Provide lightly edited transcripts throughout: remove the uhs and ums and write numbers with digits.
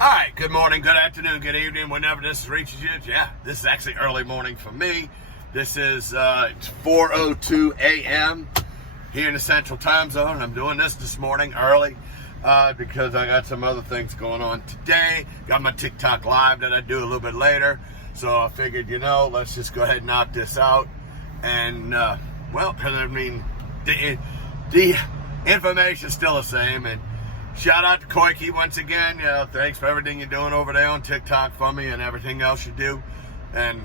All right, good morning, good afternoon, good evening, whenever this reaches you. Yeah, this is actually early morning for me. This is it's 4:02 a.m. here in the Central Time Zone. I'm doing this morning early because I got some other things going on today. Got my TikTok live that I do a little bit later. So I figured, let's just go ahead and knock this out. And, because I mean, the information's still the same. And shout out to Koiki once again. Thanks for everything you're doing over there on TikTok for me and everything else you do. And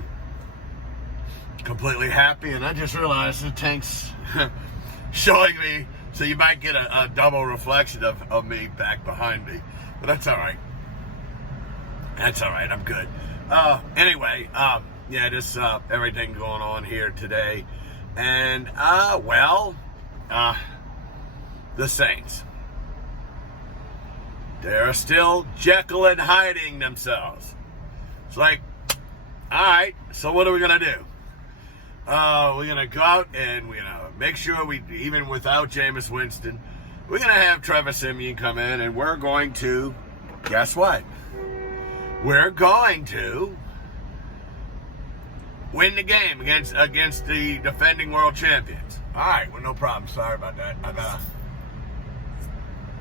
completely happy. And I just realized the tank's showing me, so you might get a double reflection of me back behind me. But that's all right. That's all right. I'm good. Anyway, just everything going on here today. And, the Saints. They're still Jeckyl and hiding themselves. It's like, all right, so what are we going to do? We're going to go out and we're going to make sure even without Jameis Winston, we're going to have Trevor Siemian come in and we're going to, guess what? We're going to win the game against the defending world champions. All right, well, no problem. Sorry about that.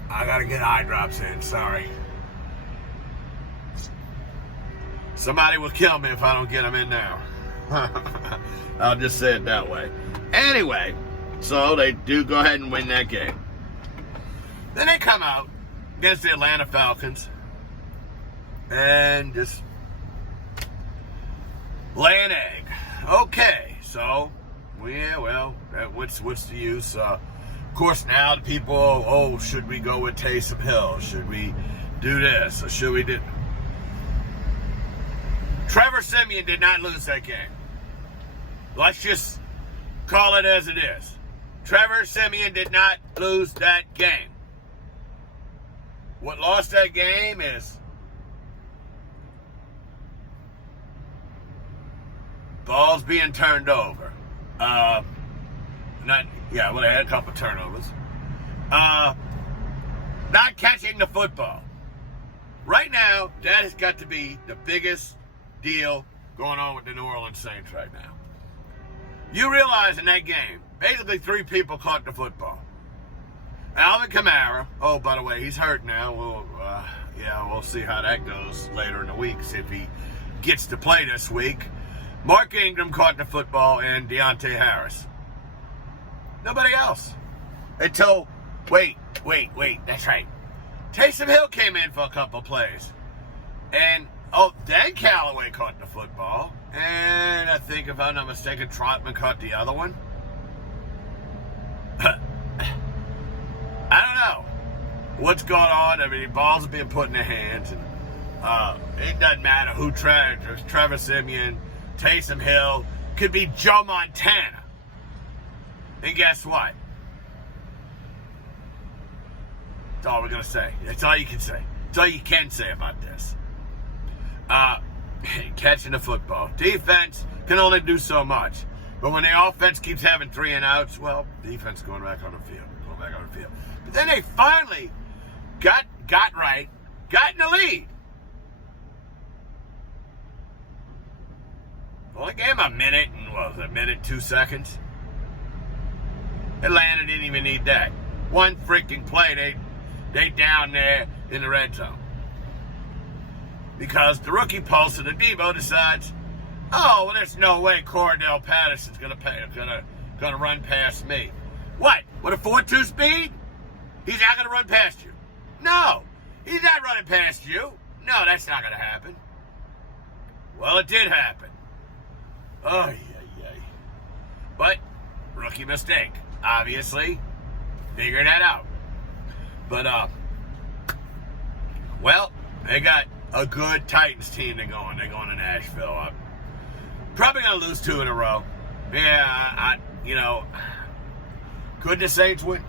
I gotta get eye drops in. Sorry. Somebody will kill me if I don't get them in now. I'll just say it that way. Anyway, so they do go ahead and win that game. Then they come out against the Atlanta Falcons and just lay an egg. Okay, so what's the use? Of course, now the people, should we go with Taysom Hill? Should we do this or should we do? Trevor Siemian did not lose that game. Let's just call it as it is. Trevor Siemian did not lose that game. What lost that game is balls being turned over. They had a couple turnovers. Not catching the football. Right now, that has got to be the biggest deal going on with the New Orleans Saints right now. You realize in that game, basically 3 people caught the football. Alvin Kamara, by the way, he's hurt now. We'll see how that goes later in the week, see if he gets to play this week. Mark Ingram caught the football and Deontay Harris. Nobody else. Until, wait, that's right. Taysom Hill came in for a couple plays. And, then Callaway caught the football. And I think, if I'm not mistaken, Trotman caught the other one. I don't know what's going on. I mean, balls are being put in their hands. And it doesn't matter who Trevor Siemian, Taysom Hill, could be Joe Montana. And guess what? That's all we're going to say. That's all you can say. That's all you can say about this. Catching the football. Defense can only do so much. But when the offense keeps having 3 and outs, defense going back on the field. But then they finally got right, got in the lead. Only gave him a minute and 2 seconds. Atlanta didn't even need that. One freaking play, they down there in the red zone. Because the rookie pulse of the Debo decides, there's no way Cordell Patterson's gonna run past me. What? With a 4.2 speed? He's not gonna run past you. No, he's not running past you. No, that's not gonna happen. Well, it did happen. But rookie mistake. Obviously, figure that out. But, they got a good Titans team they're going to Nashville. Probably going to lose 2 in a row. Yeah, could the Saints win?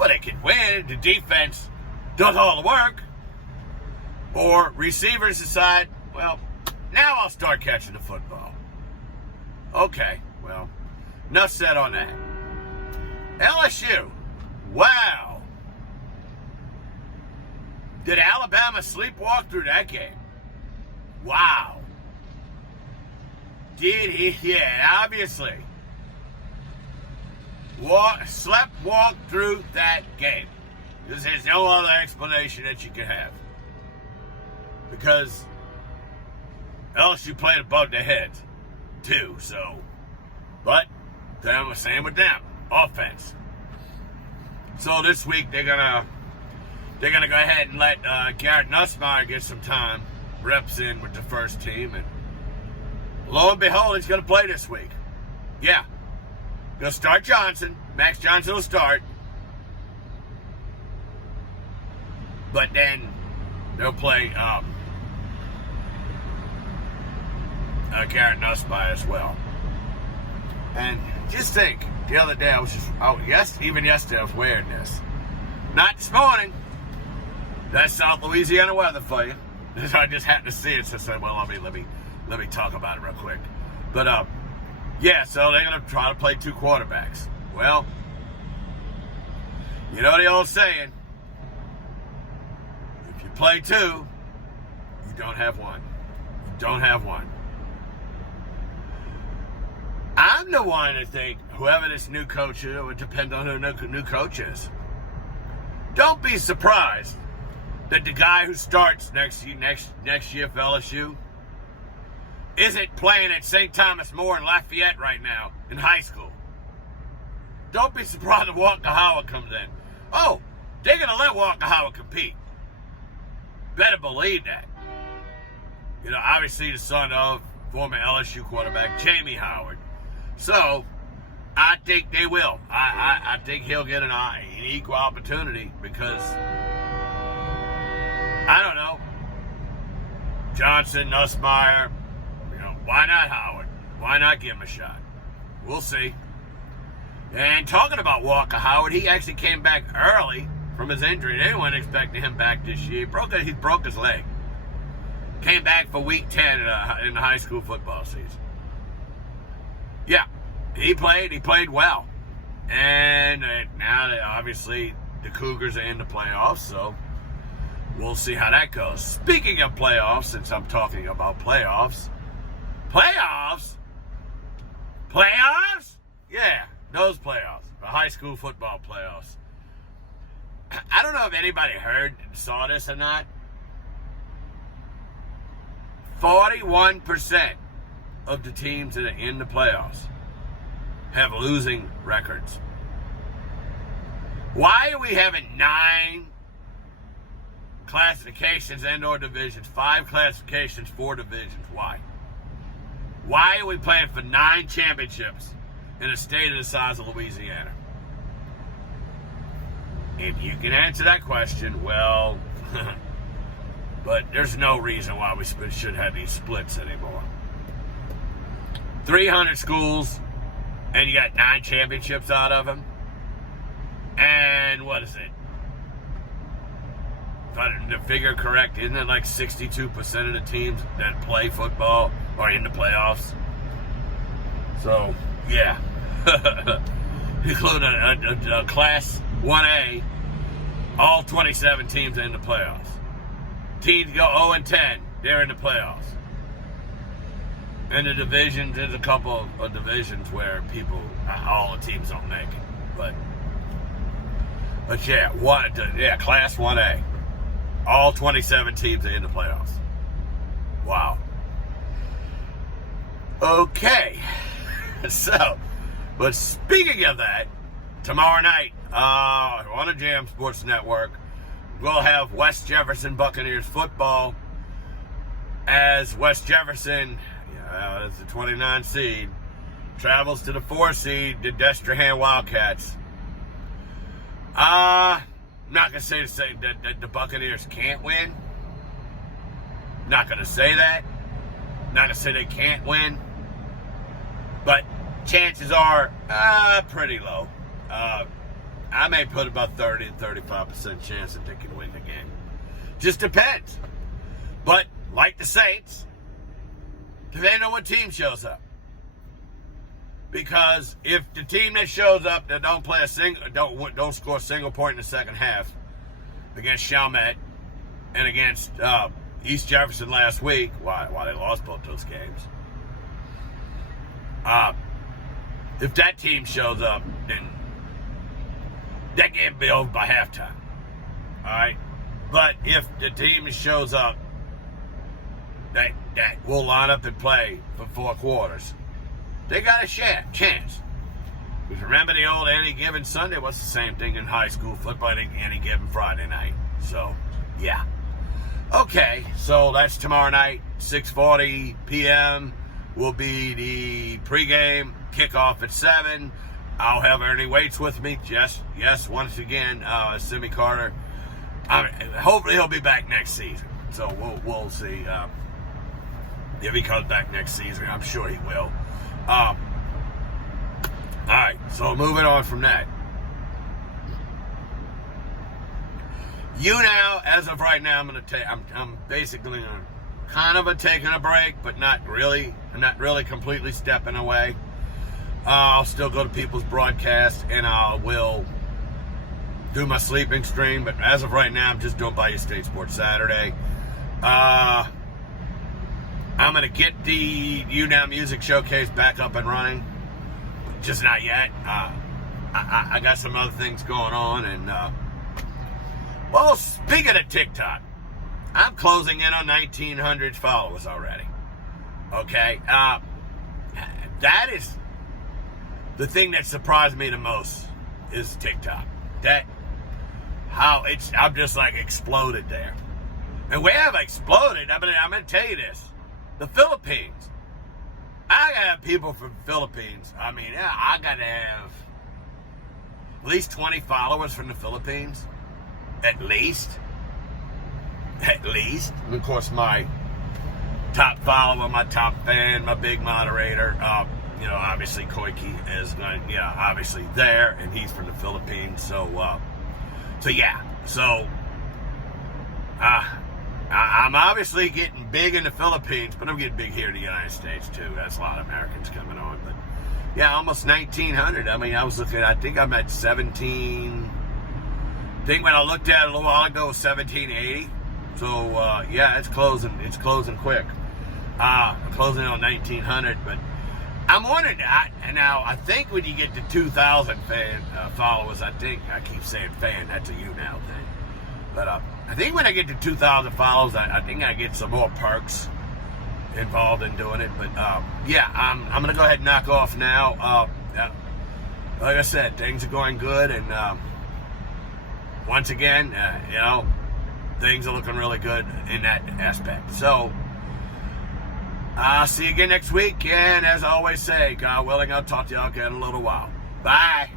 Well, they can win. The defense does all the work. Or receivers decide, now I'll start catching the football. Okay, enough said on that. LSU, wow. Did Alabama sleepwalk through that game? Wow. Did he? Yeah, obviously. Walk through that game. There's no other explanation that you can have. Because LSU played above their heads, too, so. But, same with them. Offense. So this week they're gonna go ahead and let Garrett Nussmeier get some time, reps in with the first team, and lo and behold, he's gonna play this week. Yeah. They'll start Johnson. Max Johnson will start. But then they'll play Garrett Nussmeier as well. And just think, the other day even yesterday I was wearing this. Not this morning. That's South Louisiana weather for you. I just happened to see it, so I said, well, let me talk about it real quick. But yeah, so they're gonna try to play two quarterbacks. Well, you know the old saying, if you play two, you don't have one. You don't have one. I'm the one to think whoever this new coach is, it would depend on who the new coach is. Don't be surprised that the guy who starts next year for LSU isn't playing at St. Thomas More in Lafayette right now in high school. Don't be surprised if Walker Howard comes in. Oh, they're going to let Walker Howard compete. Better believe that. You know, obviously the son of former LSU quarterback Jamie Howard. So, I think they will. I think he'll get an equal opportunity because, I don't know, Johnson, Nussmeier, why not Howard? Why not give him a shot? We'll see. And talking about Walker Howard, he actually came back early from his injury. They weren't expecting him back this year. He broke his leg. Came back for week 10 in the high school football season. Yeah, he played well. And now that obviously the Cougars are in the playoffs, so we'll see how that goes. Speaking of playoffs, since I'm talking about playoffs, yeah, those playoffs, the high school football playoffs. I don't know if anybody saw this or not. 41% of the teams that are in the playoffs have losing records. Why are we having 9 classifications and/or divisions, 5 classifications, 4 divisions? Why? Why are we playing for 9 championships in a state of the size of Louisiana? If you can answer that question, well, but there's no reason why we should have these splits anymore. 300 schools, and you got 9 championships out of them. And what is it? If I didn't the figure correct, isn't it like 62% of the teams that play football are in the playoffs? So, yeah. Including a Class 1A, all 27 teams are in the playoffs. Teams go 0-10, they're in the playoffs. And the divisions, there's a couple of divisions where all the teams don't make it. But yeah, Class 1A. All 27 teams are in the playoffs. Wow. Okay. So, but speaking of that, tomorrow night on the Jam Sports Network, we'll have West Jefferson Buccaneers football as West Jefferson, as the 29 seed, travels to the 4 seed, the Destrehan Wildcats. I'm not going to say that the Buccaneers can't win. Not going to say that. Not going to say they can't win. But chances are pretty low. I may put about 30 to 35% chance that they can win the game. Just depends. But like the Saints, depending on what team shows up. Because if the team that shows up that don't score a single point in the second half against Chalmette, and against East Jefferson last week, while they lost both those games. If that team shows up, then that game will be over by halftime. All right? But if the team shows up that will line up and play for 4 quarters, they got a chance. Because remember the old any given Sunday was the same thing in high school football, any given Friday night. So, yeah. Okay, so that's tomorrow night, 6:40 p.m. will be the pregame, kickoff at 7. I'll have Ernie Waits with me. Yes, once again, Simi Carter. Hopefully he'll be back next season. So we'll see if he comes back next season. I'm sure he will. All right, so moving on from that. As of right now, I'm basically kind of taking a break, but not really. I'm not really completely stepping away. I'll still go to people's broadcasts, and I will do my sleeping stream. But as of right now, I'm just doing Bayou State Sports Saturday. I'm going to get the UNOW Music Showcase back up and running. Just not yet. I got some other things going on. And, well, speaking of TikTok, I'm closing in on 1,900 followers already. Okay? That is the thing that surprised me the most is TikTok. I'm just like exploded there. And where I've exploded, I'm going to tell you this. The Philippines. I got people from the Philippines. I mean, I got to have at least 20 followers from the Philippines. At least. And of course, my top follower, my top fan, my big moderator, obviously Koiki is, obviously there, and he's from the Philippines. So yeah. So, I'm obviously getting big in the Philippines, but I'm getting big here in the United States, too. That's a lot of Americans coming on. But, yeah, almost 1,900. I mean, I think I'm at 17. I think when I looked at it a little while ago, it was 1,780. So, yeah, it's closing. It's closing quick. Closing on 1,900. But I'm wondering, I think when you get to 2,000 followers, I keep saying fan, that's a you now thing. But I think when I get to 2,000 followers, I think I get some more perks involved in doing it. But, yeah, I'm going to go ahead and knock off now. Like I said, things are going good. And once again, things are looking really good in that aspect. So, I'll see you again next week. And as I always say, God willing, I'll talk to y'all again in a little while. Bye.